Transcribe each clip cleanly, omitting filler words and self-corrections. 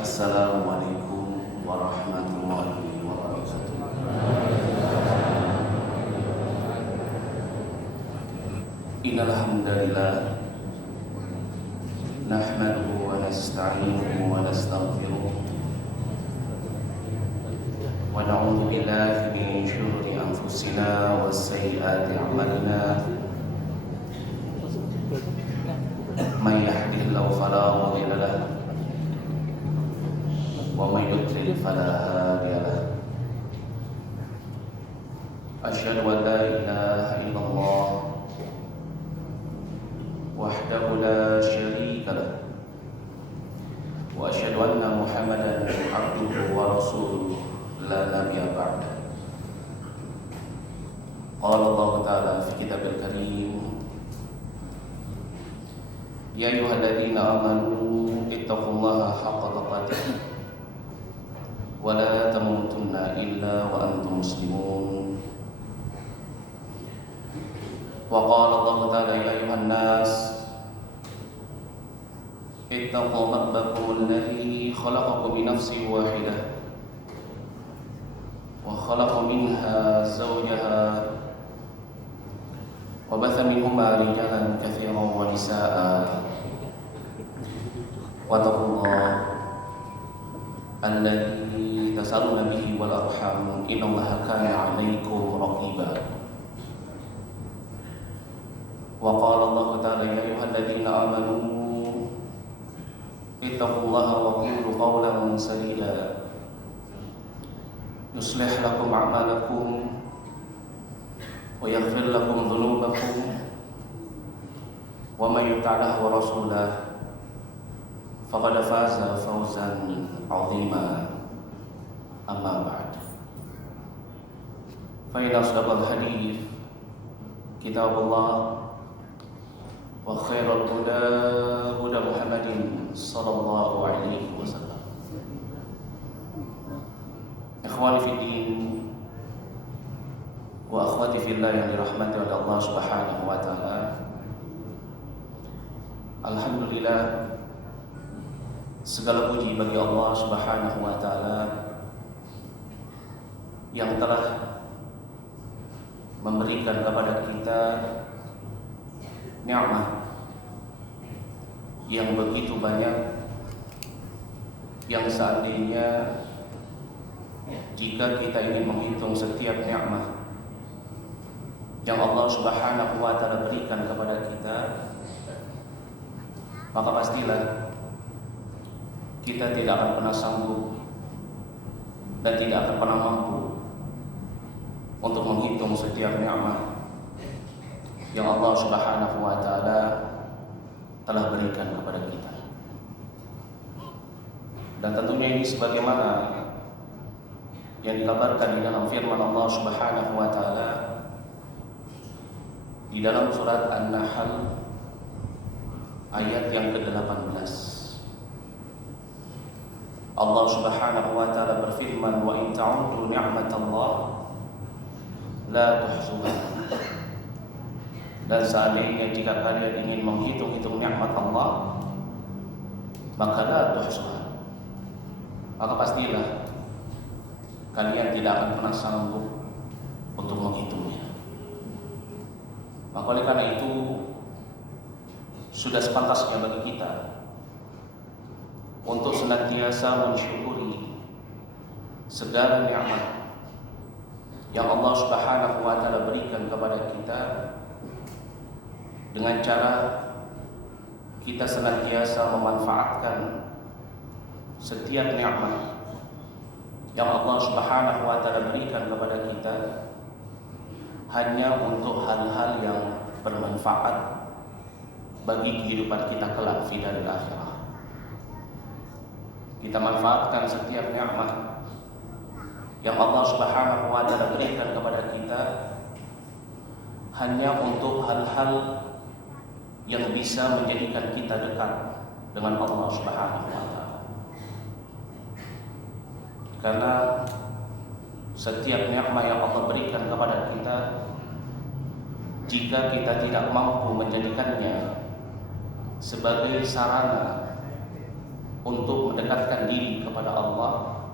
Assalamualaikum warahmatullahi wabarakatuh. Innal hamdalillah nahmaduhu wa nasta'inuhu wa nastaghfiruh wa na'udzu billahi min shururi anfusina wa sayyiati a'malina. Man yahdihillahu fala mudilla lahu wa man yudlil fala hadiya lahu. Asyhadu an la ilaha illallah wahdahu la syarika lah wa asyhadu anna Muhammadan abduhu wa rasuluh la nabiyya ba'da. Qala Allah ta'ala fi kitabil karim, ya ayyuhalladzina amanu ittaqullaha haqqa tuqatih wa la tamutunna illa wa antum muslimun. Wa qala Allah ta'ala, ya ayyuhan nas ittaqu rabbakum alladzi khalaqakum min nafsin wahidah wa khalaqa minha zawjaha wa batha minhuma rijalan katsiran wa nisaa'a wa taqullaha alladzi tas'aluna bihi wal arham innallaha kana 'alaykum raqiba. Wa qala Allah ta'ala, ya ayyuhalladzina amanu ittaqullaha wa qulu qawlan sadida yuslih lakum a'malakum wa yaghfir lakum dhunubakum wa may yuti'illah wa rasulahu faqad faza fawzan 'azima. Amma ba'd. Fa inna asdaqal hadits kitabullah wa khairal huda huda Muhammadin sallallahu alaihi wasallam. Ikhwani fi din wa akhwati fillah yang dirahmati oleh Allah Subhanahu wa taala. Alhamdulillah, segala puji bagi Allah Subhanahu wa taala yang telah memberikan kepada kita nikmat yang begitu banyak, yang seandainya jika kita ingin menghitung setiap nikmat yang Allah Subhanahu wa taala berikan kepada kita, maka pastilah kita tidak akan pernah sanggup dan tidak akan pernah mampu untuk menghitung setiap nikmat yang Allah Subhanahu wa taala telah berikan kepada kita. Dan tentunya ini sebagaimana yang dikabarkan di dalam firman Allah Subhanahu wa taala di dalam surat An-Nahl ayat yang ke-18. Allah Subhanahu wa taala berfirman, wa in ta'uddu ni'matallah la tuhsuha. Dan seandainya jika kalian ingin menghitung-hitung nikmat Allah, maka la tuhsuha, maka pastilah kalian tidak akan pernah sanggup untuk menghitungnya. Maka oleh karena itu sudah sepantasnya bagi kita untuk senantiasa mensyukuri segala nikmat yang Allah Subhanahu wa taala berikan kepada kita, dengan cara kita senantiasa memanfaatkan setiap nikmat yang Allah Subhanahu wa taala berikan kepada kita hanya untuk hal-hal yang bermanfaat bagi kehidupan kita kelak di dari akhirah. Kita manfaatkan setiap nikmat yang Allah Subhanahu wa taala berikan kepada kita hanya untuk hal-hal yang bisa menjadikan kita dekat dengan Allah Subhanahu wa taala. Karena setiap nikmat yang Allah berikan kepada kita, jika kita tidak mampu menjadikannya sebagai sarana untuk mendekatkan diri kepada Allah,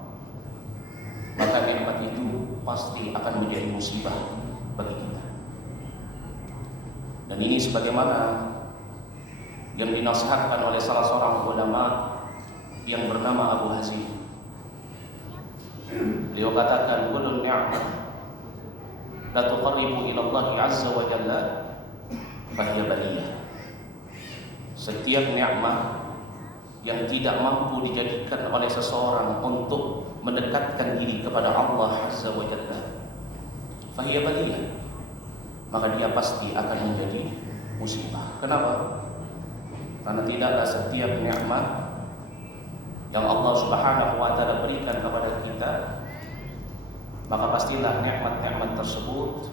maka nikmat itu pasti akan menjadi musibah bagi kita. Dan ini sebagaimana yang dinasihatkan oleh salah seorang ulama yang bernama Abu Hazim. Beliau katakan, kullu ni'mah la tuqarribu ila Allah azza wa jalla fahiya baliyah. Setiap nikmat yang tidak mampu dijadikan oleh seseorang untuk mendekatkan diri kepada Allah azza wa jalla, fahiya baliyah, maka dia pasti akan menjadi musibah. Kenapa? Karena tidaklah setiap nikmat yang Allah Subhanahu wa taala berikan kepada kita, maka pastilah nikmat-nikmat tersebut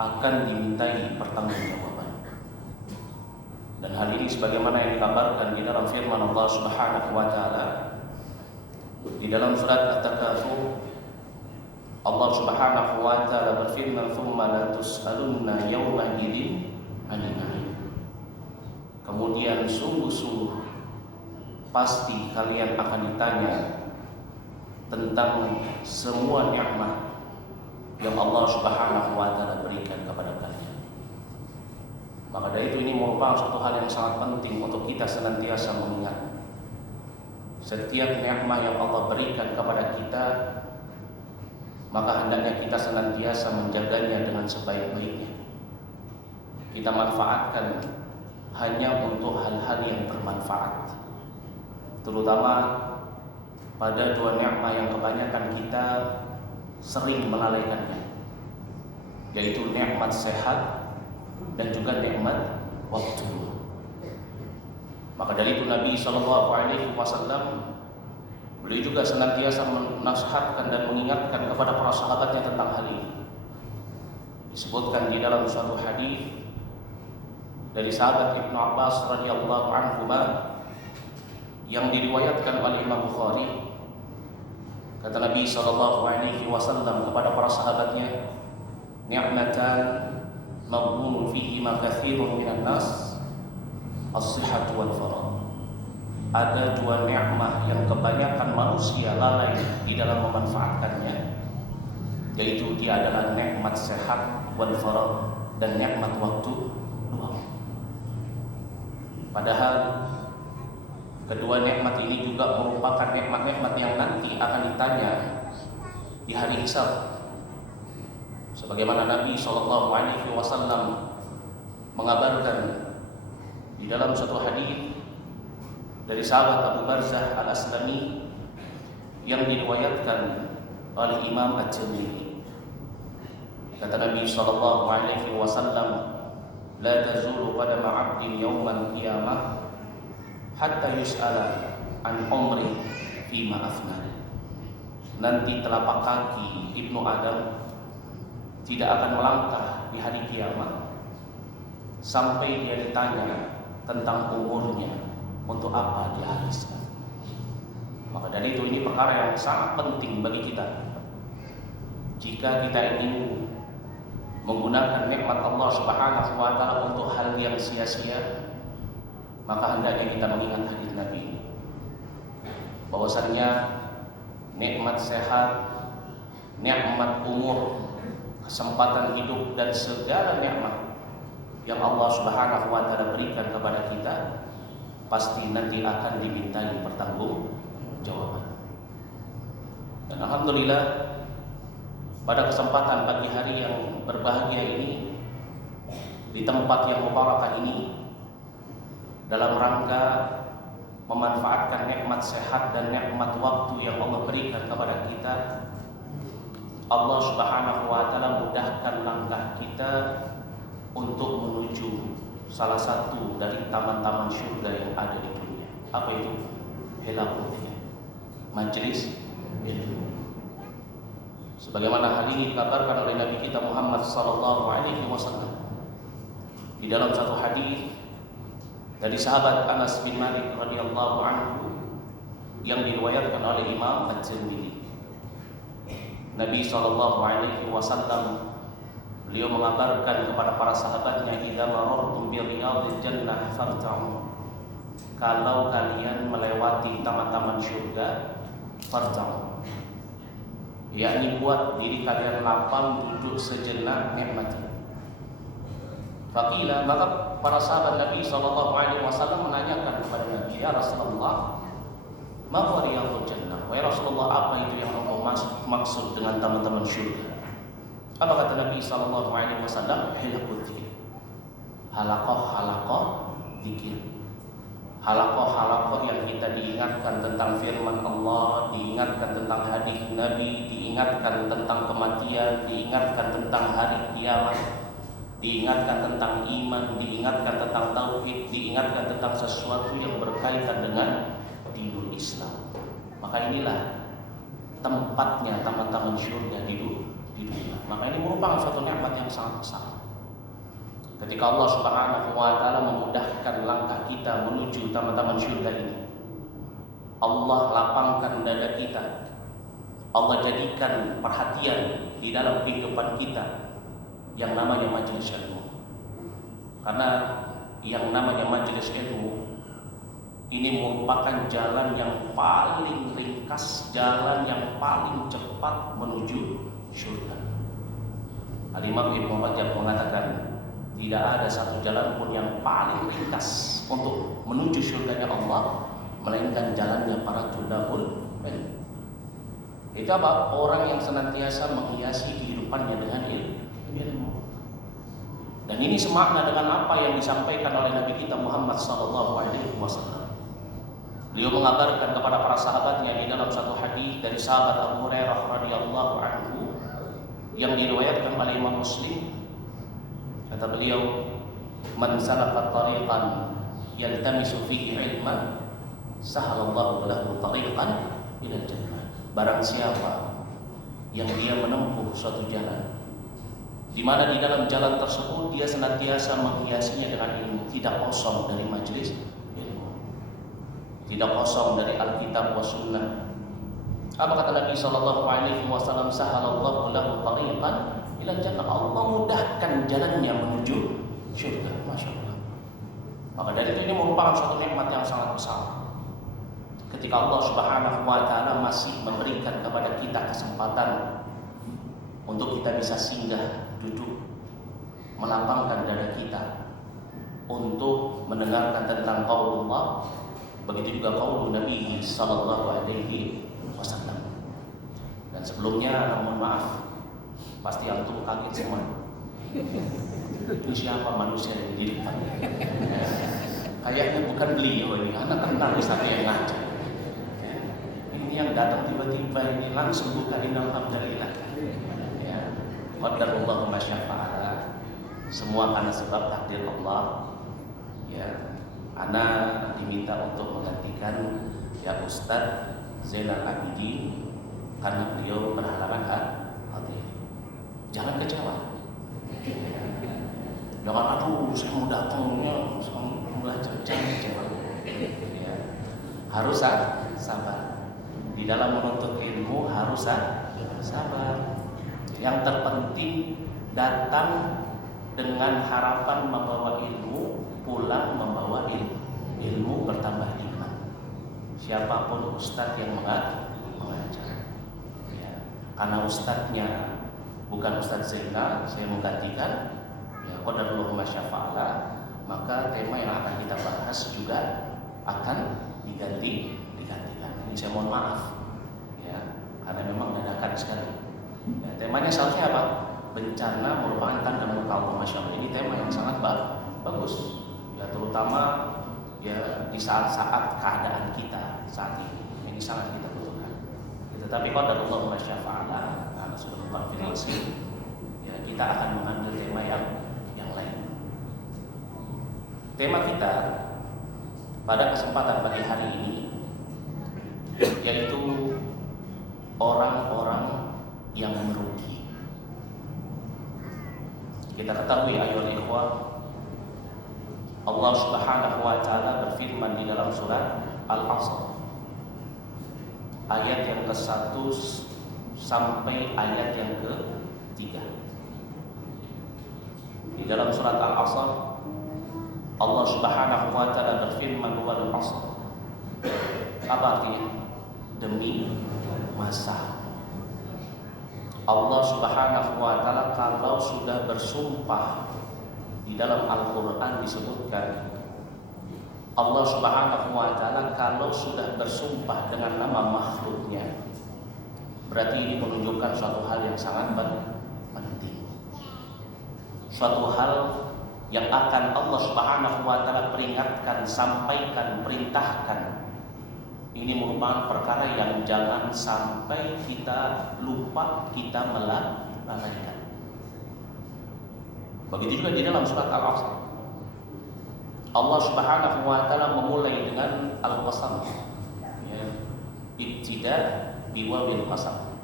akan dimintai pertanggungjawaban. Dan hal ini sebagaimana yang dikabarkan di dalam firman Allah Subhanahu wa taala di dalam surat At-Takatsur. Allah Subhanahu wa taala berfirman, "Tsumma la tus'alunna yawma idzin 'anil na'im." Kemudian sungguh-sungguh pasti kalian akan ditanya tentang semua nikmat yang Allah Subhanahu wa taala berikan kepada kalian. Maka dari itu ini merupakan suatu hal yang sangat penting untuk kita senantiasa mengingat. Setiap nikmat yang Allah berikan kepada kita, maka hendaknya kita senantiasa menjaganya dengan sebaik-baiknya. Kita manfaatkan hanya untuk hal-hal yang bermanfaat, terutama pada dua nikmat yang kebanyakan kita sering melalaikannya, yaitu nikmat sehat dan juga nikmat waktu. Maka dari itu Nabi SAW beliau juga senantiasa menasihatkan dan mengingatkan kepada para sahabatnya tentang hal ini. Disebutkan di dalam suatu hadis dari sahabat Ibnu Abbas radhiyallahu anhu yang diriwayatkan oleh Imam Bukhari, kata Nabi SAW kepada para sahabatnya, ni'matan maghbunun fihi ma katsirun minan nas, as-sihhatu wal faragh. Ada dua nikmat yang kebanyakan manusia lalai di dalam memanfaatkannya, yaitu dia adalah nikmat sehat wal faragh dan nikmat waktu luang. Padahal kedua nikmat ini juga merupakan nikmat-nikmat yang nanti akan ditanya di hari hisab. Sebagaimana Nabi SAW mengabarkan di dalam suatu hadis dari sahabat Abu Barzah Al-Aslami yang diriwayatkan oleh Imam At-Tirmidzi. Kata Nabi SAW, la tazulu qadama 'abdin yawmal qiyamah hatta yus'ala an umri fima afna. Nanti telapak kaki Ibnu Adam tidak akan melangkah di hari kiamat sampai dia ditanya tentang umurnya, untuk apa dia habiskan. Maka dari itu ini perkara yang sangat penting bagi kita. Jika kita ingin menggunakan nikmat Allah Subhanahu wa taala untuk hal yang sia-sia, maka hendaknya kita mengingat hadis Nabi ini, bahwasannya nikmat sehat, nikmat umur, kesempatan hidup dan segala nikmat yang Allah Subhanahu wa taala berikan kepada kita pasti nanti akan dimintai pertanggungjawaban. Dan alhamdulillah pada kesempatan pagi hari yang berbahagia ini, di tempat yang mubarakah ini, dalam rangka memanfaatkan nikmat sehat dan nikmat waktu yang Allah berikan kepada kita, Allah Subhanahu wa taala mudahkan langkah kita untuk menuju salah satu dari taman-taman surga yang ada di dunia. Apa itu? Hilaqutnya, majelis ilmu. Sebagaimana hal ini dikabarkan oleh Nabi kita Muhammad SAW di dalam satu hadis dari sahabat Anas bin Malik radhiyallahu anhu yang diriwayatkan oleh Imam At-Tirmidzi. Nabi SAW beliau mengabarkan kepada para sahabatnya, idza marartum bi riyadil jannah farta'u kalau kalian melewati taman-taman syurga, fartau, yakni buat diri kalian lapang, duduk sejenak, nikmati. Faqila, maka para sahabat Nabi SAW menanyakan kepada Nabi, ya Rasulullah, ma huwa riyadul jannah? Wahai Rasulullah, apa itu yang engkau maksud dengan taman-taman syurga? Apa kata Nabi SAW? Hilaqul dzikir, halaqah dzikir, halaqah yang kita diingatkan tentang firman Allah, diingatkan tentang hadis Nabi, diingatkan tentang kematian, diingatkan tentang hari kiamat, diingatkan tentang iman, diingatkan tentang tauhid, diingatkan tentang sesuatu yang berkaitan dengan dinul Islam. Maka inilah tempatnya taman-taman syurga di dunia. Maka ini merupakan suatu nikmat yang sangat besar. Ketika Allah Subhanahu wa taala memudahkan langkah kita menuju taman-taman syurga ini, Allah lapangkan dada kita, Allah jadikan perhatian di dalam kehidupan kita yang namanya majelis ilmu. Karena yang namanya majelis ilmu ini merupakan jalan yang paling ringkas, jalan yang paling cepat menuju syurga. Al-Imam Ibnu Rajab mengatakan, tidak ada satu jalan pun yang paling ringkas untuk menuju syurganya Allah melainkan jalannya para tulabul ilm. Itu apa? Orang yang senantiasa menghiasi kehidupannya dengan ilmu. Dan ini semakna dengan apa yang disampaikan oleh Nabi kita Muhammad SAW. Beliau mengabarkan kepada para sahabatnya di dalam satu hadis dari sahabat Abu Hurairah radhiyallahu anhu yang diriwayatkan oleh Imam Muslim. Kata beliau, man salaka tariqan yaltamisu fihi ilman sahalallahu lahu tariqan ila jannah. Barang siapa yang dia menempuh suatu jalan di mana di dalam jalan tersebut dia senantiasa menghiasinya dengan ilmu, tidak kosong dari majelis ilmu, tidak kosong dari Alkitab wa Sunnah. Apa kata Nabi SAW? Sahalallahu lahu tariqan ila jannah. Allah mudahkan jalannya menuju syurga. Masya Allah. Maka dari itu ini merupakan suatu nikmat yang sangat besar. Ketika Allah Subhanahu wa taala masih memberikan kepada kita kesempatan untuk kita bisa singgah, duduk, melapangkan dada kita untuk mendengarkan tentang qaulullah, begitu juga qaulun Nabi sallallahu alaihi wasallam. Dan sebelumnya, mohon maaf, pasti antum kaget semua. Ini siapa manusia yang di depan? Kayaknya bukan beliau ini, anak kenal siapa yang ngajar. Ini yang datang tiba-tiba ini langsung buka innal hamdalillah. Qadarullah ma syafa'ala. Semua karena sebab takdir Allah. Ya, ana diminta untuk menggantikan ya Ustaz Zainal Abidin karena beliau berhalangan hadir. Jangan kecewa. Jangan aduh saya mau datangnya belajar, jangan kecewa. Ya. Harus sabar. Di dalam menuntut ilmu harus sabar. Yang terpenting datang dengan harapan membawa ilmu, pulang membawa ilmu bertambah iman. Siapapun ustadz yang mengajar, ya, karena ustadznya bukan Ustadz Zainal, saya menggantikan. Ya, qadarullah ma syafa'ala, maka tema yang akan kita bahas juga akan digantikan. Ini saya mohon maaf, ya, karena memang dadakan sekali. Ya, temanya seharusnya apa? Bencana merupakan tanda murka Allah. Masya Allah. Ini tema yang sangat bagus. Ya, terutama ya di saat-saat keadaan kita saat ini sangat kita butuhkan. Ya, tetapi qadarullah ma syafa'ala, karena sudah konfirmasi, ya kita akan mengambil tema yang lain. Tema kita pada kesempatan pagi hari ini yaitu orang-orang yang merugi. Kita ketahui ayol ikhwah, Allah Subhanahu wa taala berfirman di dalam surat Al-Asr ayat yang ke-1 sampai ayat yang ke-3. Di dalam surat Al-Asr Allah Subhanahu wa taala berfirman, wal 'asr. Apa artinya? Demi masa. Allah Subhanahu wa taala kalau sudah bersumpah, di dalam Al-Qur'an disebutkan Allah Subhanahu wa taala kalau sudah bersumpah dengan nama makhluknya, berarti ini menunjukkan suatu hal yang sangat penting. Suatu hal yang akan Allah Subhanahu wa taala peringatkan, sampaikan, perintahkan. Ini merupakan perkara yang jangan sampai kita lupa, kita melalaikan. Begitu juga di dalam surat Al-'Asr. Allah Subhanahu wa taala memulai dengan al-qasam. Ya. Ibtida biwawil qasam.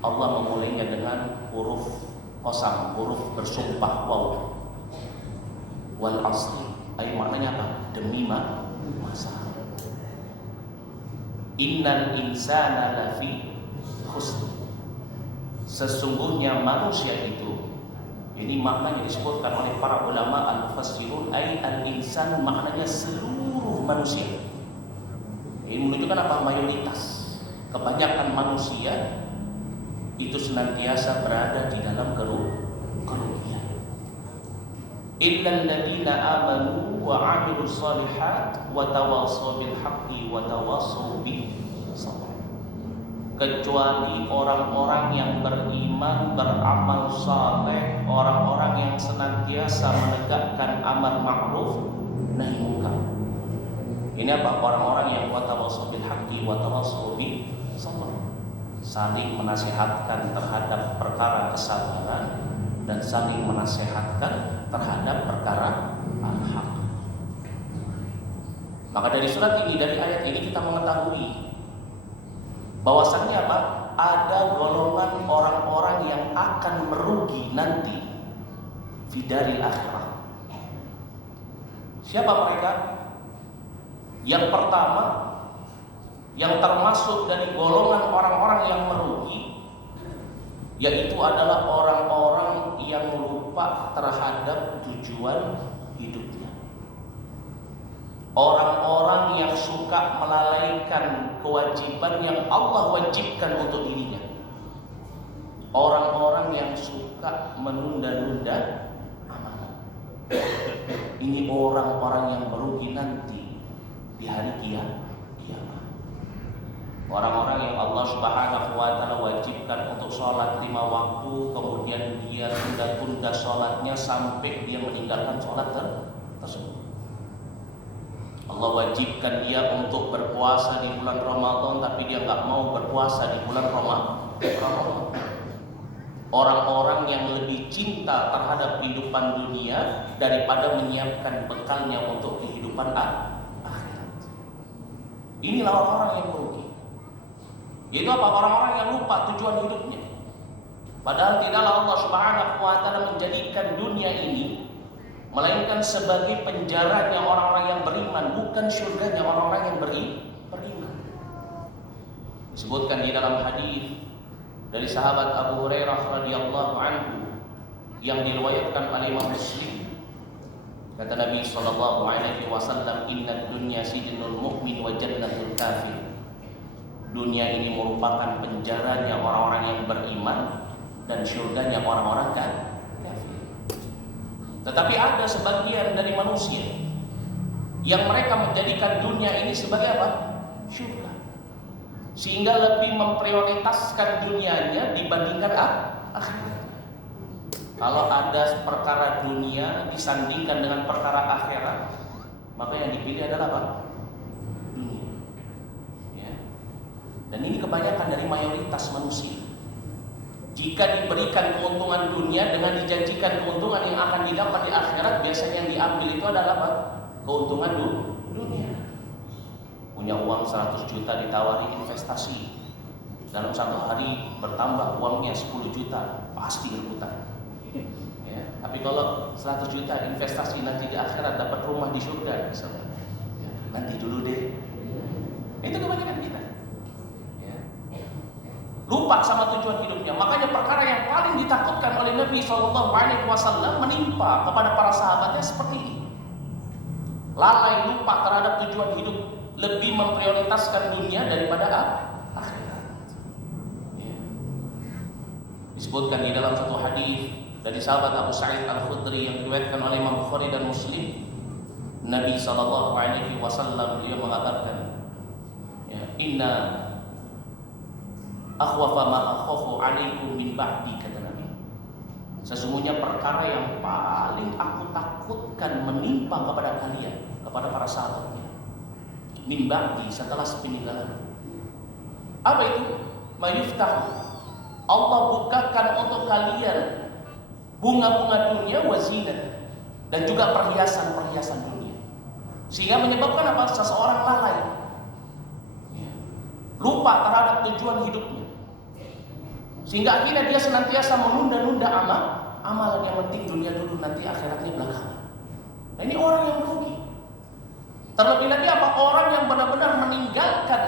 Allah memulainya dengan huruf qasam, huruf bersumpah waw. Wal 'asri. Maknanya apa? Demi masa. Innal insana lafi khusr. Sesungguhnya manusia itu, ini maknanya disebutkan oleh para ulama al-mufassirun, al-insan maknanya seluruh manusia. Ini menunjukkan apa? Mayoritas. Kebanyakan manusia itu senantiasa berada di dalam kerugian. Illal ladzina amanu wa 'amilus shalihat wa tawassaw bil haqqi wa tawassaw bis sabr. Kecuali orang-orang yang beriman, beramal saleh, orang-orang yang senantiasa menegakkan amar ma'ruf nahi munkar. Ini apa? Orang-orang yang wa tawassaw bil haqqi wa tawassaw bis sabr, saling menasihatkan terhadap perkara kesabaran dan saling menasihatkan terhadap perkara al-haq. Maka dari surat ini, dari ayat ini kita mengetahui bahwasannya apa? Ada golongan orang-orang yang akan merugi nanti fi daril akhirah. Siapa mereka? Yang pertama, yang termasuk dari golongan orang-orang yang merugi, yaitu adalah orang-orang yang lupa terhadap tujuan hidupnya. Orang-orang yang suka melalaikan kewajiban yang Allah wajibkan untuk dirinya. Orang-orang yang suka menunda-nunda amal. Ini orang-orang yang merugi nanti di hari kiamat. Orang-orang yang Allah Subhanahu wa taala wajibkan untuk sholat 5 waktu, kemudian dia tunda-tunda sholatnya sampai dia meninggalkan sholat tersebut. Allah wajibkan dia untuk berpuasa di bulan Ramadan, tapi dia nggak mau berpuasa di bulan Ramadan. Orang-orang yang lebih cinta terhadap kehidupan dunia daripada menyiapkan bekalnya untuk kehidupan akhirat. Inilah orang-orang yang merugi. Yaitu apa? Orang-orang yang lupa tujuan hidupnya. Padahal tidaklah Allah Subhanahu wa taala menjadikan dunia ini melainkan sebagai penjaranya orang-orang yang beriman, bukan syurganya orang-orang yang beriman. Disebutkan di dalam hadis dari sahabat Abu Hurairah radhiyallahu anhu yang diriwayatkan oleh Imam Muslim. Kata Nabi sallallahu alaihi wasallam, "Innad dunya sijnul mu'min wa jannatul kafir." Dunia ini merupakan penjaranya orang-orang yang beriman dan syurganya orang-orang kafir. Tetapi ada sebagian dari manusia yang mereka menjadikan dunia ini sebagai apa? Syurga. Sehingga lebih memprioritaskan dunianya dibandingkan akhirat. Kalau ada perkara dunia disandingkan dengan perkara akhirat, maka yang dipilih adalah apa? Dan ini kebanyakan dari mayoritas manusia. Jika diberikan keuntungan dunia dengan dijanjikan keuntungan yang akan didapat di akhirat, biasanya yang diambil itu adalah apa? Keuntungan dunia. Punya uang 100 juta ditawari investasi. Dalam satu hari bertambah uangnya 10 juta, pasti rebutan. Ya, tapi kalau 100 juta investasi nanti di akhirat dapat rumah di surga, misalnya. Ya, nanti dulu deh. Itu kebanyakan kita. Lupa sama tujuan hidupnya. Makanya perkara yang paling ditakutkan oleh Nabi SAW menimpa kepada para sahabatnya seperti ini. lalai, lupa terhadap tujuan hidup, lebih memprioritaskan dunia daripada akhirat. Ya. Disebutkan di dalam satu hadis dari sahabat Abu Sa'id Al-Khudri yang diriwayatkan oleh Imam Bukhari dan Muslim, Nabi SAW beliau mengabarkan, ya, inna akhwafa ma akhafu alaikum min ba'di, kata Nabi, sesungguhnya perkara yang paling aku takutkan menimpa kepada kalian, kepada para sahabatnya, min ba'di, setelah sepeninggalan. Apa itu? Mayuftahu, Allah bukakan untuk kalian bunga-bunga dunia, wazinat, dan juga perhiasan-perhiasan dunia, sehingga menyebabkan apa? Seseorang lalai, lupa terhadap tujuan hidupnya, sehingga akhirnya dia senantiasa menunda-nunda amalan. Yang penting dunia dulu, nanti akhiratnya belakangan. Nah, ini orang yang merugi. Terlebih lagi apa? Orang yang benar-benar meninggalkan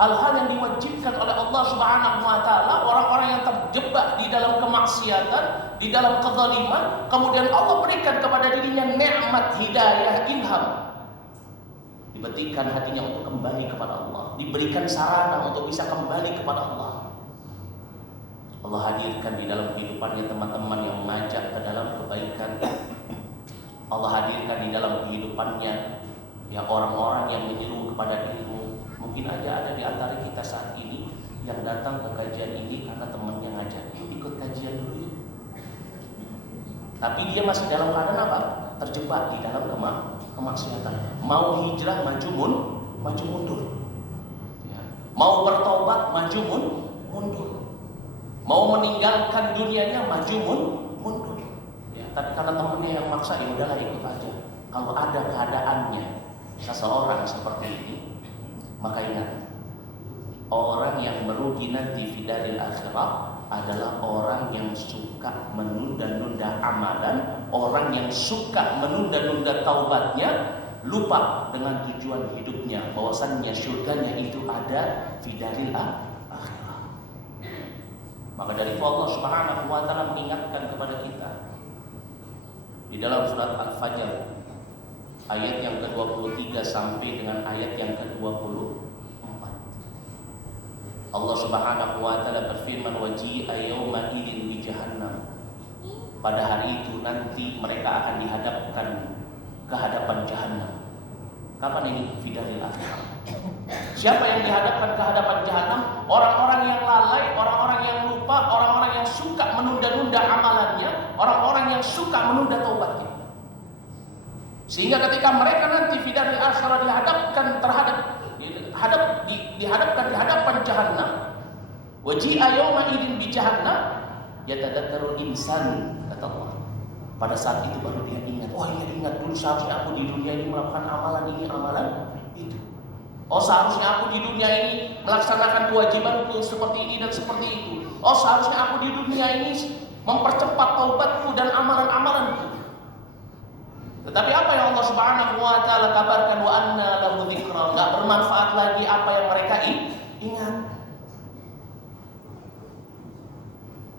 hal-hal yang diwajibkan oleh Allah Subhanahu wa taala, orang-orang yang terjebak di dalam kemaksiatan, di dalam kezaliman, kemudian Allah berikan kepada dirinya nikmat hidayah, ilham. Diberikan hatinya untuk kembali kepada Allah, diberikan sarana untuk bisa kembali kepada Allah. Allah hadirkan di dalam kehidupannya teman-teman yang mengajak ke dalam kebaikan. Allah hadirkan di dalam kehidupannya ya orang-orang yang menyeru kepada ilmu. Mungkin aja ada di antara kita saat ini yang datang ke kajian ini karena temannya ngajak, ikut kajian dulu. Tapi dia masih dalam keadaan apa? Terjebak di dalam kemaksiatan. Mau hijrah, maju mundur. Ya. Mau bertobat, maju mundur. Mau meninggalkan dunianya, maju mundur. Ya. Tapi karena temannya yang maksa, ya udahlah ikut aja. Kalau ada keadaannya seseorang seperti ini, maka ingat, orang yang merugi nanti di daril akhirah adalah orang yang suka menunda-nunda amalan, orang yang suka menunda-nunda taubatnya, lupa dengan tujuan hidupnya, bahwasannya surganya itu ada di daril akhirah. Maka dari itu Allah Subhanahu wa taala mengingatkan kepada kita di dalam surat Al-Fajr ayat yang ke-23 sampai dengan ayat yang ke-24. Allah Subhanahu wa taala berfirman, waji'a yauma idzin bi jahannam. Pada hari itu nanti mereka akan dihadapkan ke hadapan jahannam. Kapan ini? Fi daril akhirah. Siapa yang dihadapkan ke hadapan jahannam? Orang-orang yang lalai, orang-orang yang lupa, orang-orang yang suka menunda-nunda amalannya, orang-orang yang suka menunda taubatnya. Sehingga ketika mereka nanti fi daril akhirah dihadapkan dihadapkan di hadapan jahannam, waji'a yauma idzin bi jahannam yatadzakkaru insan, kata Allah. Pada saat itu baru dia ingat, oh iya, ingat dulu seharusnya aku di dunia ini melakukan amalan ini, amalan itu. Oh seharusnya aku di dunia ini melaksanakan kewajibanku seperti ini dan seperti itu. Oh seharusnya aku di dunia ini mempercepat taubatku dan amalan-amalanku. Tetapi apa yang Allah Subhanahu wa taala kabarkan, wa anna lahu dzikra, enggak bermanfaat lagi apa yang mereka ingat.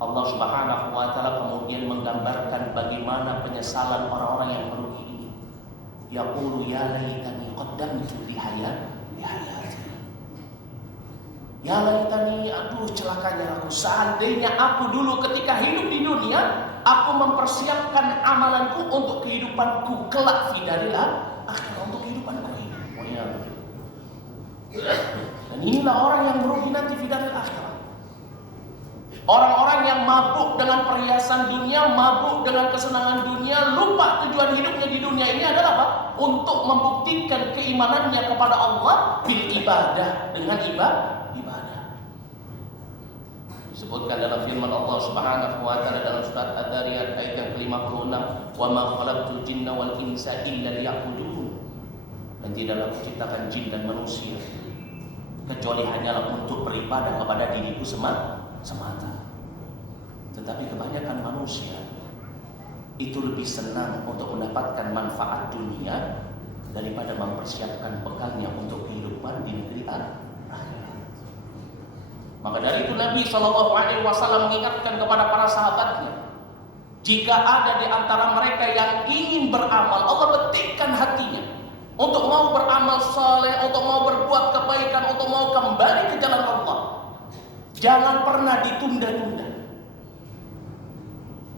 Allah Subhanahu wa taala kemudian menggambarkan bagaimana penyesalan orang-orang yang merugi ini. Yaqulu ya laitani qaddamtu li hayati. Ya laitani, aduh celakanya aku, seandainya aku dulu ketika hidup di dunia aku mempersiapkan amalanku untuk kehidupanku kelak fi daril akhirah, untuk kehidupanku ini. Oh ya. Dan inilah orang yang merugi nanti fi daril akhirah. Orang-orang yang mabuk dengan perhiasan dunia, mabuk dengan kesenangan dunia, lupa tujuan hidupnya di dunia ini adalah apa? Untuk membuktikan keimanannya kepada Allah bil ibadah, dengan ibadah. Disebutkan dalam firman Allah Subhanahu wa taala dalam surat Ad-Dariyat ayat yang ke-56, wa ma khalaqtul jinna wal insa illa liya'budun. Dan tidaklah kuciptakan jin dan manusia kecuali hanyalah untuk beribadah kepada diriku semata. Tetapi kebanyakan manusia itu lebih senang untuk mendapatkan manfaat dunia daripada mempersiapkan bekalnya untuk kehidupan di negeri akhirat. Maka dari itu Nabi SAW mengingatkan kepada para sahabatnya, Jika ada di antara mereka yang ingin beramal, Allah betikkan hatinya untuk mau beramal saleh, untuk mau berbuat kebaikan, untuk mau kembali ke jalan Allah. Jangan pernah ditunda-tunda.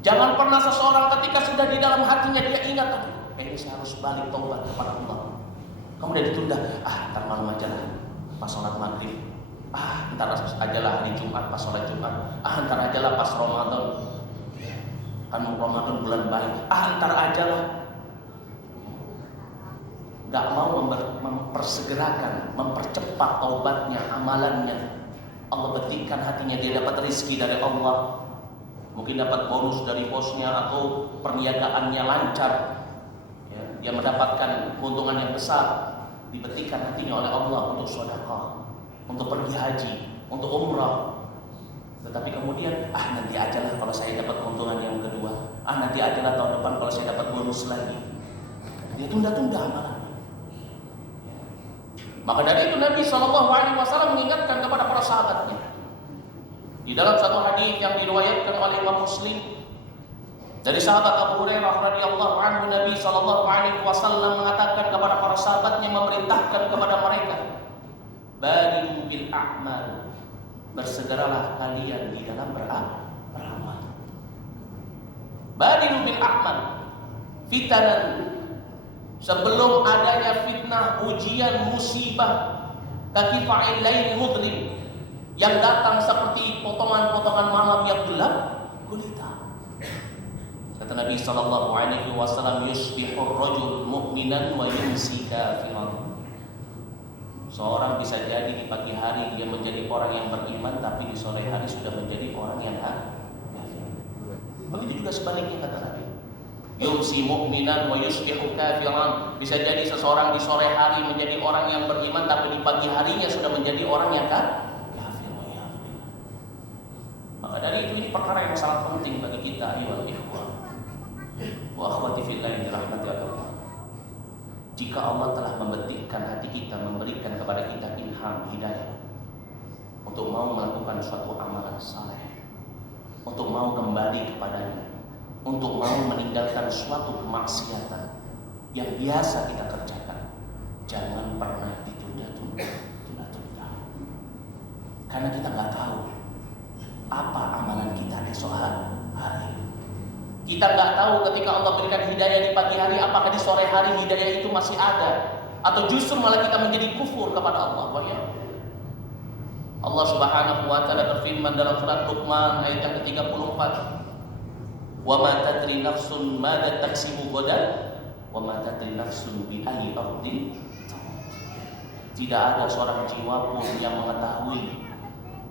Jangan pernah seseorang ketika sudah di dalam hatinya dia ingat, ini saya harus balik taubat kepada Allah. Kamu udah ditunda, ntar malam aja lah pas sholat maghrib, ntar aja lah hari Jumat pas sholat Jumat, ntar aja lah pas Ramadan, kan Ramadan bulan baik, ntar aja lah. Gak mau mempersegerakan, mempercepat taubatnya, amalannya. Allah betikkan hatinya, dia dapat rezeki dari Allah, mungkin dapat bonus dari bosnya atau perniagaannya lancar, ya, dia mendapatkan keuntungan yang besar. Dibetikkan hatinya oleh Allah untuk sedekah, untuk pergi haji, untuk umrah. Tetapi kemudian nanti aja lah kalau saya dapat keuntungan yang kedua, nanti aja lah tahun depan kalau saya dapat bonus lagi. Dia tunda-tunda amalan. Maka dari itu Nabi SAW mengingatkan kepada para sahabatnya. Di dalam satu hadis yang diriwayatkan oleh Imam Muslim dari sahabat Abu Hurairah radhiyallahu anhu, Nabi SAW mengatakan kepada para sahabatnya, memerintahkan kepada mereka, badiru bil a'mal, bersegeralah kalian di dalam beramal. Badiru bil a'mal fitanan, sebelum adanya fitnah, ujian, musibah, kaki fa'il lain mudlim, yang datang seperti potongan-potongan malam yang gelap gulita. Kata Nabi SAW, yusbihur rajul mu'minan wa yumsi kafiran. Seorang bisa jadi di pagi hari dia menjadi orang yang beriman, tapi di sore hari sudah menjadi orang yang kafir. Begitu juga sebaliknya kata Nabi. Yumsi mu'minan wa yusbihu kafiran. Bisa jadi seseorang di sore hari menjadi orang yang beriman, tapi di pagi harinya sudah menjadi orang yang kafir. Maka dari itu ini perkara yang sangat penting bagi kita, ayyuhal ikhwah wa akhwati fillah yang dirahmati Allah. Jika Allah telah membetikkan hati kita, memberikan kepada kita ilham, hidayah untuk mau melakukan suatu amalan saleh, untuk mau kembali kepadanya, untuk mau meninggalkan suatu kemaksiatan yang biasa kita kerjakan, jangan pernah ditunda-tunda. Karena kita nggak tahu apa amalan kita esok hari. Kita nggak tahu ketika Allah berikan hidayah di pagi hari, apakah di sore hari hidayah itu masih ada, atau justru malah kita menjadi kufur kepada Allah. Allah Subhanahu wa taala berfirman dalam surat Luqman ayat yang ke-34, wa ma tadri nafsun madza taksibu ghadan wa ma tadri nafsun bi ayyi ardin. Tidak ada seorang jiwa pun yang mengetahui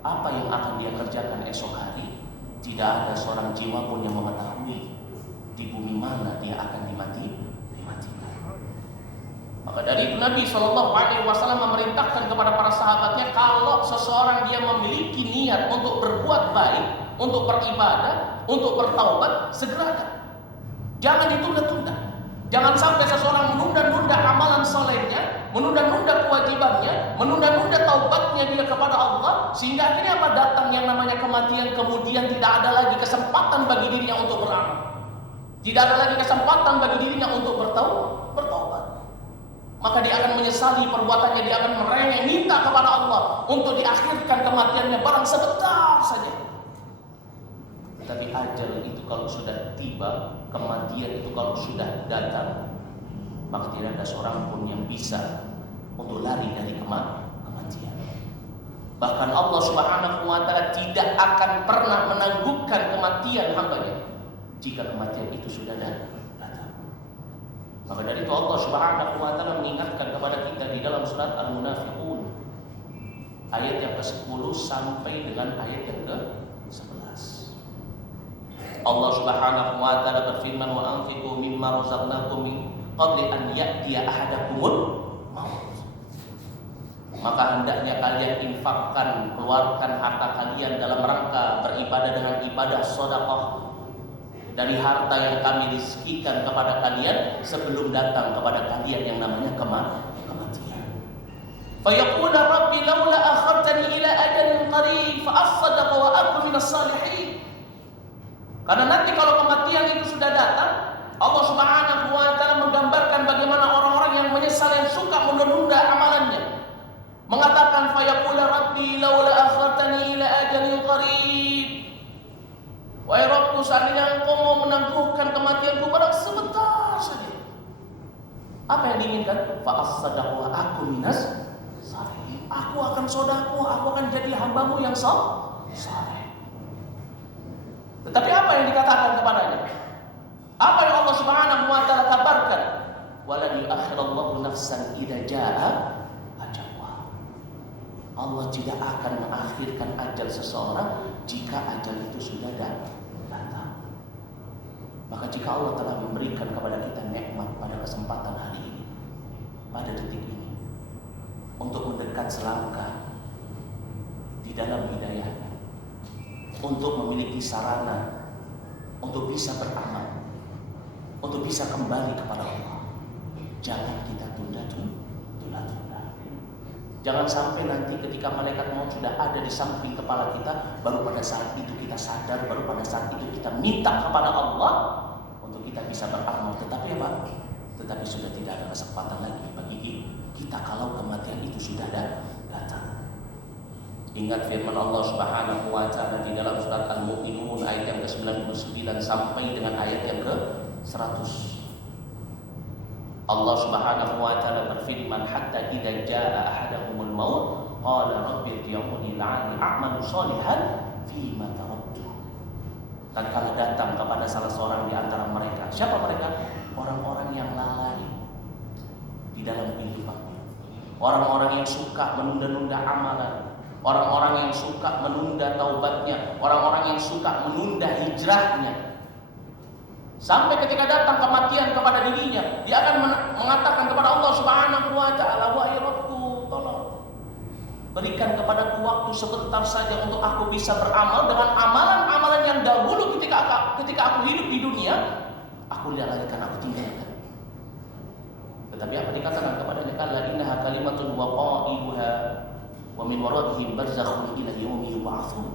apa yang akan dia kerjakan esok hari. Tidak ada seorang jiwa pun yang mengetahui di bumi mana dia akan dimatikan. Maka dari itu Nabi SAW memerintahkan kepada para sahabatnya, kalau seseorang dia memiliki niat untuk berbuat baik, untuk beribadah, untuk bertaubat, segerakan. Jangan ditunda-tunda. Jangan sampai seseorang menunda-nunda amalan solehnya, menunda-nunda kewajibannya, menunda-nunda taubatnya dia kepada Allah, sehingga akhirnya apa? Datang yang namanya kematian, kemudian tidak ada lagi kesempatan bagi dirinya untuk beramal. Tidak ada lagi kesempatan bagi dirinya untuk bertaubat. Maka dia akan menyesali perbuatannya, dia akan merengek, minta kepada Allah untuk diakhirkan kematiannya barang sebentar saja. Tapi ajal itu kalau sudah tiba, kematian itu kalau sudah datang, maka tidak ada seorang pun yang bisa untuk lari dari kematian. Bahkan Allah Subhanahu wa taala tidak akan pernah menangguhkan kematian hambanya jika kematian itu sudah datang. Maka dari itu Allah Subhanahu wa taala mengingatkan kepada kita di dalam surat Al-Munafiqun ayat yang ke-10 sampai dengan ayat yang ke-11. Allah Subhanahu wa taala berfirman, wa anfiqu mimma razaqnakum min qabli an ya'tiya ahadakumul maut. Maka hendaknya kalian infakkan, keluarkan harta kalian dalam rangka beribadah dengan ibadah sedekah dari harta yang kami rizkikan kepada kalian sebelum datang kepada kalian yang namanya kematian. Fayaqulu rabbi laula akhartani ila ajalin qarib fa asaddaqa wa akun minas salihin. Karena nanti kalau kematian sudah datang, Allah Subhanahu wa taala menggambarkan bagaimana orang-orang yang menyesal, yang suka menunda amalannya, mengatakan fayaqula rabbi laula akhartani ila ajalin qarib. Wahai Rabbku, seandainya Engkau mau menangguhkan kematianku pada sebentar saja. Apa yang diinginkan? Fa as-sadaqu aku minas salih. Aku akan sedekah, aku akan jadi hambamu yang saleh. Tetapi apa yang dikatakan kepadanya? Apa yang Allah Subhanahu wa taala kabarkan? Walan yu'akhirallahu nafsan idza jaa ajalha. Allah tidak akan mengakhirkan ajal seseorang jika ajal itu sudah datang. Maka jika Allah telah memberikan kepada kita nikmat pada kesempatan hari ini, pada detik ini, untuk mendekat selangkah di dalam hidayah, untuk memiliki sarana untuk bisa beramal, untuk bisa kembali kepada Allah, jangan kita tunda-tunda. Jangan sampai nanti ketika malaikat maut sudah ada di samping kepala kita, baru pada saat itu kita sadar, baru pada saat itu kita minta kepada Allah untuk kita bisa beramal. Tetapi apa? Tetapi sudah tidak ada kesempatan lagi bagi kita kalau kematian itu sudah datang. Ingat firman Allah Subhanahu wa taala di dalam surat Al-Mu'minun ayat yang ke-99 sampai dengan ayat yang ke-100. Allah Subhanahu wa taala berfirman, hatta idza jaa ahadahumul maut qala rabbi irji'uni la'alli a'malu shalihan fima taraktu. Tatkala datang kepada salah seorang di antara mereka, siapa mereka? Orang-orang yang lalai di dalam kehidupannya, orang-orang yang suka menunda-nunda amalan, orang-orang yang suka menunda taubatnya, orang-orang yang suka menunda hijrahnya. Sampai ketika datang kematian kepada dirinya, dia akan mengatakan kepada Allah Subhanahu wa taala, wahai Rabbku, tolong berikan kepadaku waktu sebentar saja untuk aku bisa beramal dengan amalan-amalan yang dahulu ketika aku hidup di dunia, aku lalaikan, aku tinggalkan. Tetapi apa dikatakan kepadanya? Kalla innaha kalimatun wa qailuha wa min waraihim barzakhun ila yaumi yub'atsun.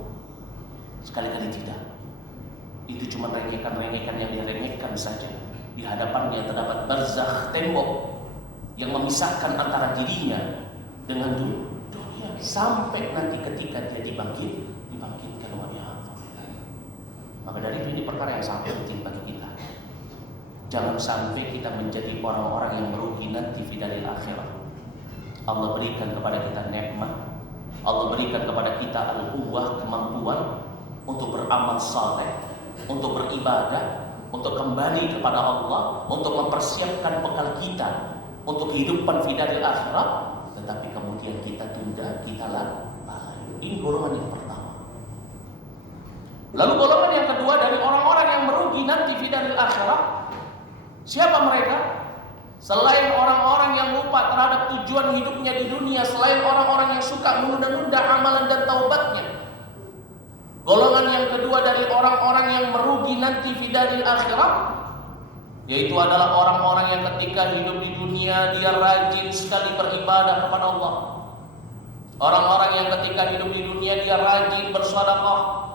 Sekali-kali tidak. Itu cuma rengekan-rengekan yang dia remehkan saja. Di hadapannya terdapat barzakh, tembok yang memisahkan antara dirinya dengan dunia, sampai nanti ketika dia dibangkitkan oleh Allah. Maka dari itu ini perkara yang sangat penting bagi kita. Jangan sampai kita menjadi orang-orang yang merugi nanti di dari akhirat. Allah berikan kepada kita nikmat, Allah berikan kepada kita al-quwwah, kemampuan untuk beramal saleh, untuk beribadah, untuk kembali kepada Allah, untuk mempersiapkan bekal kita untuk kehidupan fidalil akhirat, tetapi kemudian kita tunda, kita lalai. Ini golongan yang pertama. Lalu golongan yang kedua dari orang-orang yang merugi nanti fidalil akhirat, siapa mereka? Selain orang-orang yang lupa terhadap tujuan hidupnya di dunia, selain orang-orang yang suka menunda-nunda amalan dan taubatnya, golongan yang kedua dari orang-orang yang merugi nanti fidalil akhirat, yaitu adalah orang-orang yang ketika hidup di dunia dia rajin sekali beribadah kepada Allah. Orang-orang yang ketika hidup di dunia dia rajin bersedekah.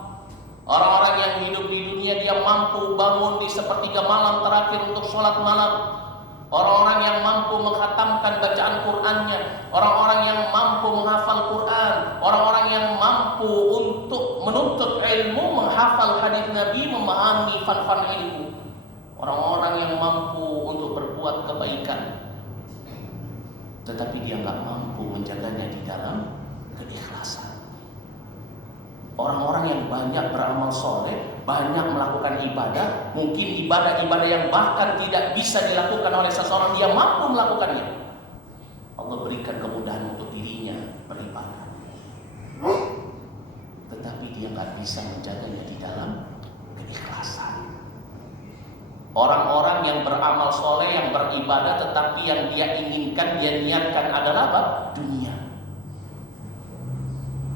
Orang-orang yang hidup di dunia dia mampu bangun di sepertiga malam terakhir untuk sholat malam. Orang-orang yang mampu menghatamkan bacaan Qur'annya, orang-orang yang mampu menghafal Qur'an, orang-orang yang mampu untuk menuntut ilmu, menghafal hadis Nabi, memahami fan-fan ilmu. Orang-orang yang mampu untuk berbuat kebaikan, tetapi dia nggak mampu menjaganya di dalam keikhlasan. Orang-orang yang banyak beramal soleh, banyak melakukan ibadah, mungkin ibadah-ibadah yang bahkan tidak bisa dilakukan oleh seseorang, dia mampu melakukannya. Allah berikan kemudahan untuk dirinya beribadah, tetapi dia nggak bisa menjaganya di dalam keikhlasan. Orang-orang yang beramal soleh, yang beribadah, tetapi yang dia inginkan, dia niatkan adalah apa? Dunia.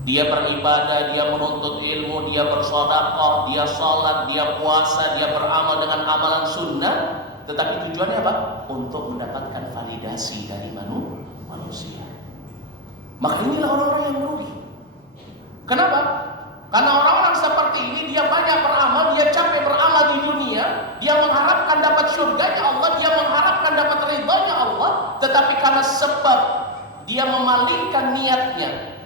Dia beribadah, dia menuntut ilmu, dia bersedekah, dia sholat, dia puasa, dia beramal dengan amalan sunnah, tetapi tujuannya apa? Untuk mendapatkan validasi dari manusia. Maka inilah orang-orang yang merugi. Kenapa? Karena orang-orang seperti ini dia banyak beramal, dia capek beramal di dunia, dia dia memalingkan niatnya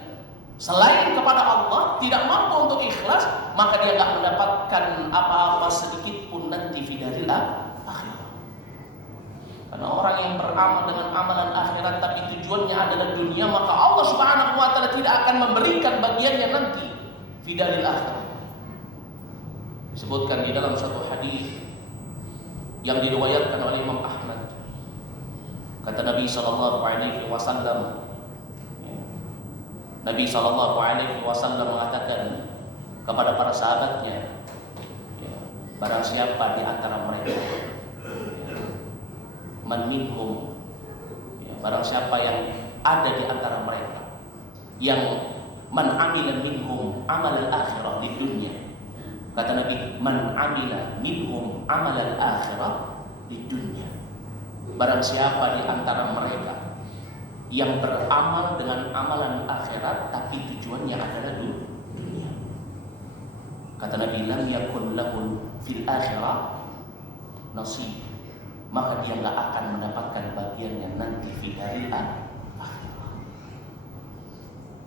selain kepada Allah, tidak mampu untuk ikhlas, maka dia tidak mendapatkan apa-apa sedikit pun nanti fi daril akhirat. Karena orang yang beramal dengan amalan akhirat tapi tujuannya adalah dunia, maka Allah Subhanahu wa taala tidak akan memberikan bagiannya nanti fi daril akhirat. Disebutkan di dalam satu hadis yang diriwayatkan oleh Imam Ahmad, kata Nabi sallallahu alaihi wasallam, Nabi sallallahu alaihi wasallam mengatakan kepada para sahabatnya, barang siapa di antara mereka, man minhum, barang siapa yang ada di antara mereka yang man amila minhum amal al-akhirah di dunia. Kata Nabi, man amila minhum amal al-akhirah di dunia. Barang siapa di antara mereka yang beramal dengan amalan akhirat tapi tujuannya adalah dunia. Kata Nabi, lam yakun lahum fil akhirah nasib, maka dia enggak akan mendapatkan bagiannya nanti fi daril akhirah.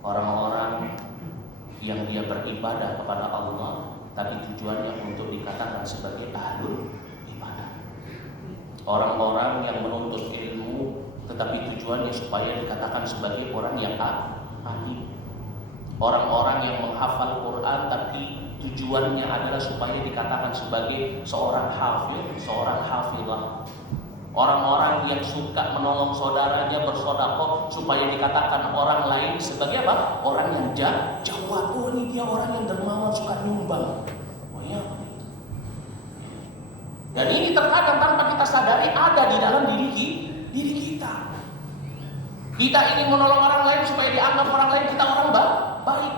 Orang-orang yang dia beribadah kepada Allah tapi tujuannya untuk dikatakan sebagai ahlul ibadah. Orang-orang yang menuntut ilmu tetapi tujuannya supaya dikatakan sebagai orang yang ahli. Orang-orang yang menghafal Quran tapi tujuannya adalah supaya dikatakan sebagai seorang hafid, seorang hafilah. Orang-orang yang suka menolong saudaranya, bersedekah supaya dikatakan orang lain sebagai apa? Orang yang jawab, oh ini dia orang yang dermawan, suka nyumbang. Oh ya. Dan ini terkadang tanpa kita sadari ada di dalam diri kita. Kita ingin menolong orang lain supaya dianggap orang lain kita orang baik.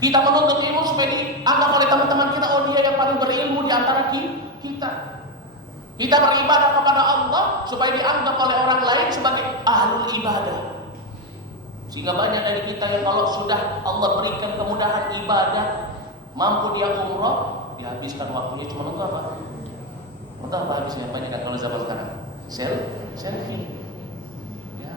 Kita menuntut ilmu supaya dianggap oleh teman-teman kita, oh dia yang paling berilmu di antara kita. Kita beribadah kepada Allah supaya dianggap oleh orang lain sebagai ahlul ibadah. Sehingga banyak dari kita yang kalau sudah Allah berikan kemudahan ibadah, mampu dia umroh, dihabiskan waktunya cuma untuk apa? Untuk apa habisnya? Banyak kan kalau zaman sekarang selfie.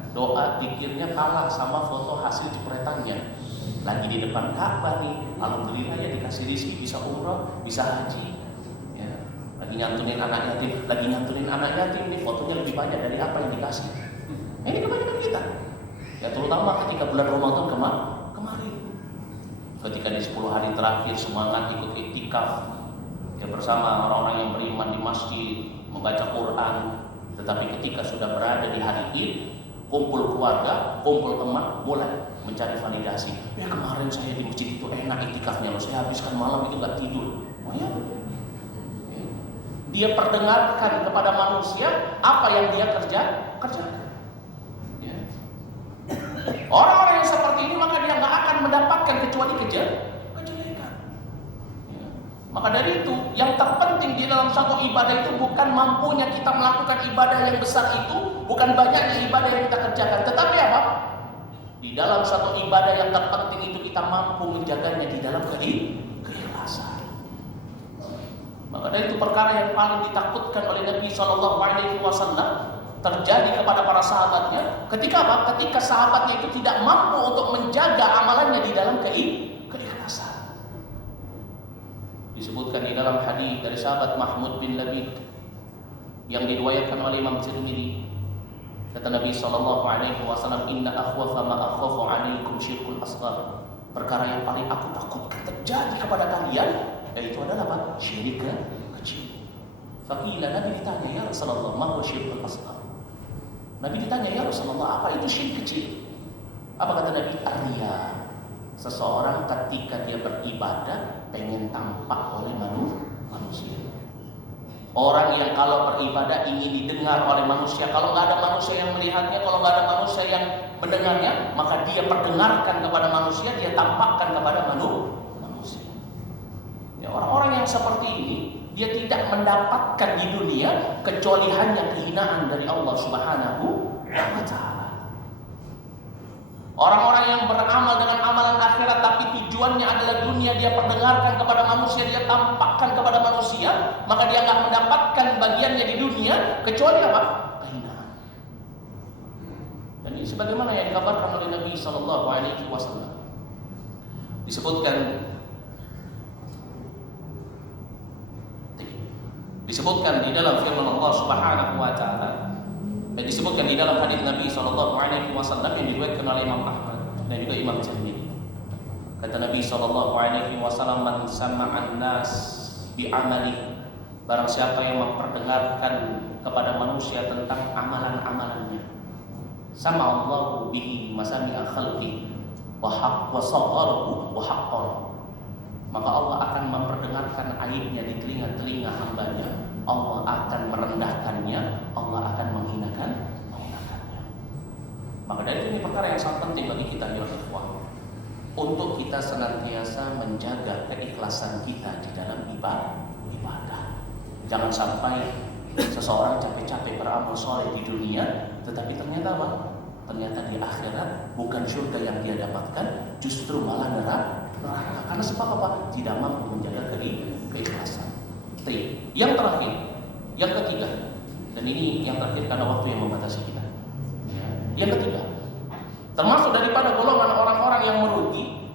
Doa pikirnya kalah sama foto hasil jepretannya. Lagi di depan Ka'bah nih, alhamdulillah ya dikasih rezeki bisa umroh, bisa haji. Ya, lagi nyantunin anak yatim nih, fotonya lebih banyak dari apa yang dikasih. Ini kebanyakan kita. Ya terutama ketika bulan Ramadan kemarin. Ketika di 10 hari terakhir semangat ikut iktikaf ya bersama orang-orang yang beriman di masjid, membaca Quran, tetapi ketika sudah berada di hari Id, kumpul keluarga, kumpul teman, mulai mencari validasi. Ya kemarin saya di masjid itu enak iktikafnya loh, saya habiskan malam itu nggak tidur. Oh ya. Dia perdengarkan kepada manusia apa yang dia kerjakan. Ya. Orang-orang yang seperti ini maka dia nggak akan mendapatkan kecuali kejelekan. Ya. Maka dari itu yang terpenting di dalam satu ibadah itu bukan mampunya kita melakukan ibadah yang besar itu, bukan banyaknya ibadah yang kita kerjakan, tetapi apa? Di dalam satu ibadah yang terpenting itu kita mampu menjaganya di dalam keikhlasan. Maka dari itu perkara yang paling ditakutkan oleh Nabi Shallallahu Alaihi Wasallam terjadi kepada para sahabatnya. Ketika apa? Ketika sahabatnya itu tidak mampu untuk menjaga amalannya di dalam keikhlasan. Disebutkan di dalam hadis dari sahabat Mahmud bin Labid yang diriwayatkan oleh Imam Tirmidzi. Kata Nabi sallallahu alaihi wasallam, "Inna akhwafa ma akhafu 'alaikum syirkul asghar." Perkara yang paling aku takutkan terjadi kepada kalian yaitu adalah apa? Syirik kecil. Faqila, Nabi ditanya, "Ya Rasulullah, ma huwa syirkul asghar?" Nabi ditanya, "Ya Rasulullah, apa itu syirik kecil?" Apa kata Nabi? Ar-riya. Seseorang ketika dia beribadah pengen tampak oleh manusia. Orang yang kalau beribadah ingin didengar oleh manusia. Kalau nggak ada manusia yang melihatnya, kalau nggak ada manusia yang mendengarnya, maka dia perdengarkan kepada manusia, dia tampakkan kepada manusia. Ya, orang-orang yang seperti ini, dia tidak mendapatkan di dunia kecuali hanya kehinaan dari Allah Subhanahu wa Ta'ala. Orang-orang yang beramal dengan amalan akhirat tapi tujuannya adalah dunia, dia perdengarkan kepada manusia, dia tampakkan kepada manusia, maka dia akan mendapatkan bagiannya di dunia kecuali apa? Kehinaan. Dan ini sebagaimana yang dikabarkan oleh Nabi sallallahu alaihi wasallam. Disebutkan di dalam firman Allah Subhanahu wa taala, disebutkan di dalam hadis Nabi sallallahu alaihi wasallam yang diriwayatkan oleh Imam Ahmad dan juga Imam Tirmidzi. Kata Nabi sallallahu alaihi wasallam, "Man sama'an nas bi amali." Barang siapa yang memperdengarkan kepada manusia tentang amalan-amalannya, sama Allahu bihi masami'a khalqi wa sagharahu wa haqqarahu. Maka Allah akan memperdengarkan aibnya di telinga-telinga hambanya. Allah akan merendahkannya, Allah akan menghinakannya. Maka dari ini perkara yang sangat penting bagi kita ya ikhwah, untuk kita senantiasa menjaga keikhlasan kita di dalam ibadah. Jangan sampai seseorang capek-capek beramal soleh di dunia, tetapi ternyata apa? Ternyata di akhirat bukan surga yang dia dapatkan, justru malah neraka. Karena sebab apa? Tidak mampu menjaga keikhlasan. Yang terakhir, yang ketiga, dan ini yang terakhir karena waktu yang membatasi kita. Yang ketiga, termasuk daripada golongan orang-orang yang merugi,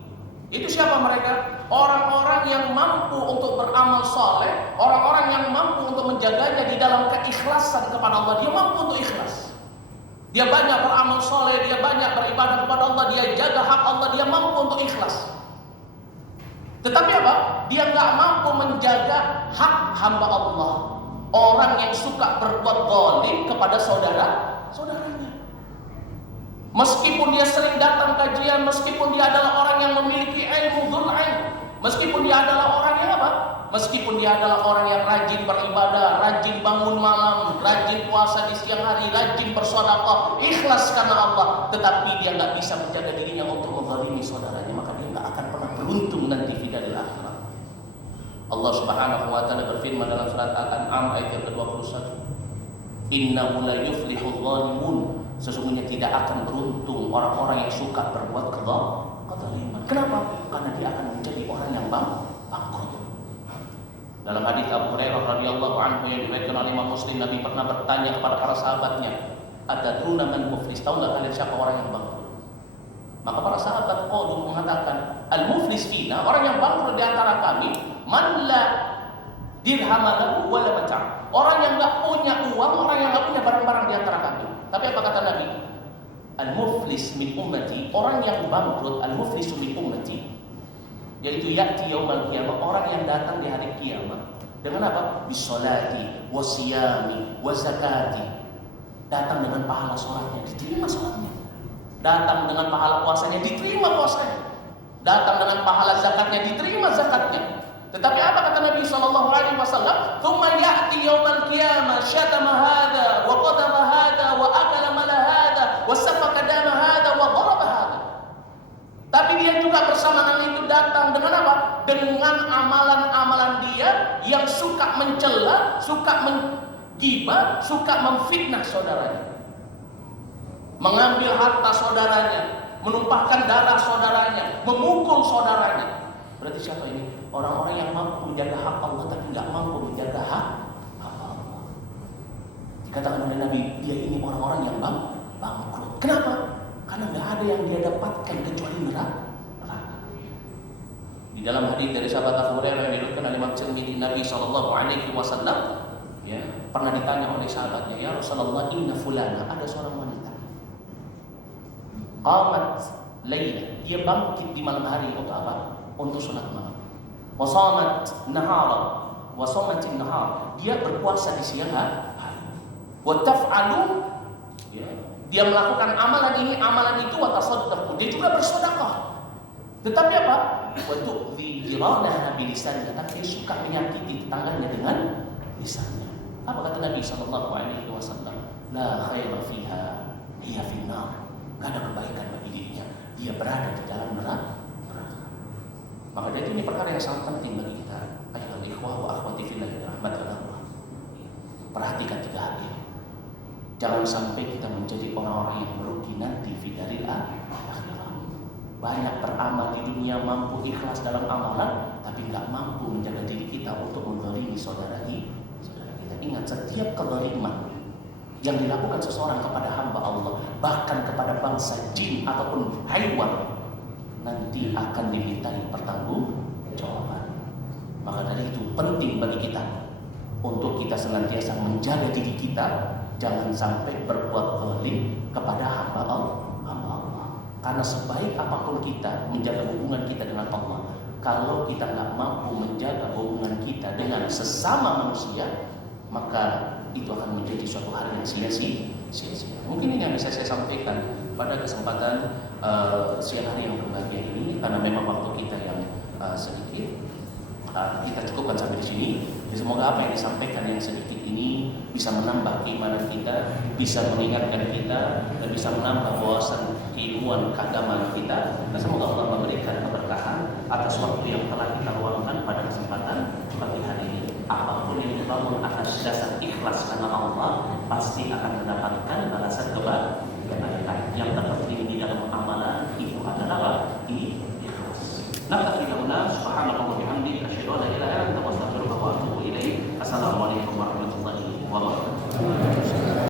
itu siapa mereka? Orang-orang yang mampu untuk beramal soleh, orang-orang yang mampu untuk menjaganya di dalam keikhlasan kepada Allah. Dia mampu untuk ikhlas. Dia banyak beramal soleh, dia banyak beribadah kepada Allah, dia jaga hak Allah, dia mampu untuk ikhlas. Tetapi apa? Dia nggak mampu menjaga hak hamba Allah. Orang yang suka berbuat zalim kepada saudaranya. Meskipun dia sering datang kajian, meskipun dia adalah orang yang memiliki ilmu dzul ilm, meskipun dia adalah orang yang apa? Meskipun dia adalah orang yang rajin beribadah, rajin bangun malam, rajin puasa di siang hari, rajin bersedekah, ikhlas karena Allah, tetapi dia nggak bisa menjaga dirinya untuk menzalimi saudaranya, maka dia nggak akan pernah beruntung nanti di dalam akhirat. Allah Subhanahu wa taala berfirman dalam surat Al-An'am ayat yang ke-21, "Innahu la yuflihul zalimun." Sesungguhnya tidak akan beruntung orang-orang yang suka berbuat kezaliman. Kenapa? Karena dia akan menjadi orang yang bangkrut. Dalam hadis Abu Hurairah radhiyallahu anhu yang diriwayatkan oleh Imam Muslim, Nabi pernah bertanya kepada para sahabatnya, "Atadruna man muflis?" Tahu enggak kalian siapa orang yang bangkrut? Maka para sahabat qalu mengatakan, "Al-muflis fina," orang yang bangkrut di antara kami, "man la dirham lahu wa la mata'." Orang yang enggak punya uang, orang yang enggak punya barang-barang di antara kami. Tapi apa kata Nabi? Al-muflis min ummati, orang yang bangkrut, al-muflis min ummati, yaitu ya'ti yaumal qiyamah, orang yang datang di hari kiamat dengan apa? Bisolati, wasiyami, wasakati. Datang dengan pahala sholatnya, diterima sholatnya. Datang dengan pahala puasanya, diterima puasanya. Datang dengan pahala zakatnya, diterima zakatnya. Tetapi apa kata Nabi sallallahu alaihi wasallam? "Tsumma ya'ti yaumal qiyamah syatama hadza wa qadama hadza wa akala mala hadza wa safaka dama hadza wa daraba hadza." Tapi dia juga bersamaan itu datang dengan apa? Dengan amalan-amalan dia yang suka mencela, suka menggibah, suka memfitnah saudaranya. Mengambil harta saudaranya, menumpahkan darah saudaranya, memukul saudaranya. Berarti siapa ini? Orang-orang yang mampu menjaga hak Allah tapi nggak mampu menjaga hak Allah. Dikatakan oleh Nabi, dia ini orang-orang yang bangkrut. Kenapa? Karena nggak ada yang dia dapatkan kecuali neraka. Di dalam hadis dari sahabat Abu Hurairah yang diriwayatkan oleh Imam Tirmidzi, Nabi sallallahu alaihi wasallam pernah ditanya oleh sahabatnya, "Ya Rasulullah, inna fulana," ada seorang wanita, qamat laila, dia bangkit di malam hari untuk apa? Untuk salat malam. Wa shamat nahara, wa shamatin nahar, dia berpuasa di siang hari. Wa taf'alu, dia melakukan amalan ini, amalan itu, wa tasaddaqu, dia juga bersedekah. Tetapi apa? Wa tu'dhi jiranaha bilisannya, tapi dia suka menyakiti tetangganya dengan lisannya. Apa kata Nabi sallallahu alaihi wasallam? La khaira fiha, hiya finnar. Enggak ada kebaikan bagi dirinya, dia berada di dalam neraka. Maka dari ini perkara yang sangat penting bagi kita. Ayuhal ikhwah wa akhwati fillah rahmatullah. Perhatikan 3 hal ini. Jangan sampai kita menjadi orang-orang yang merugi nanti fi daril akhirah. Banyak beramal di dunia, mampu ikhlas dalam amalan, tapi nggak mampu menjaga diri kita untuk menzalimi saudara kita. Ingat, setiap kezaliman yang dilakukan seseorang kepada hamba Allah, bahkan kepada bangsa jin ataupun haiwan, nanti akan dimintai pertanggungjawaban. Maka dari itu penting bagi kita untuk kita senantiasa menjaga diri kita, jangan sampai berbuat zalim kepada hamba Allah. Karena sebaik apapun kita menjaga hubungan kita dengan Allah, kalau kita nggak mampu menjaga hubungan kita dengan sesama manusia, maka itu akan menjadi suatu hal yang sia-sia. Mungkin ini yang bisa saya sampaikan pada kesempatan siang hari yang berbahagia ini, karena memang waktu kita yang sedikit. Kita cukupkan sampai di sini. Jadi semoga apa yang disampaikan yang sedikit ini bisa menambah keimanan kita, bisa mengingatkan kita, dan bisa menambah wawasan keilmuan keagamaan kita. Dan semoga Allah memberikan keberkahan atas waktu yang telah kita luangkan pada kesempatan pagi hari ini. Apapun yang dibangun atas dasar ikhlas karena Allah, pasti akan mendapatkan balasan kebaikan. Yang terpenting di dalam amalan itu adalah ikhlas. Subhanallah wa bihamdihi asyhadu an la ilaha illa anta astaghfiruka wa atubu ilaik. Assalamualaikum warahmatullahi wabarakatuh.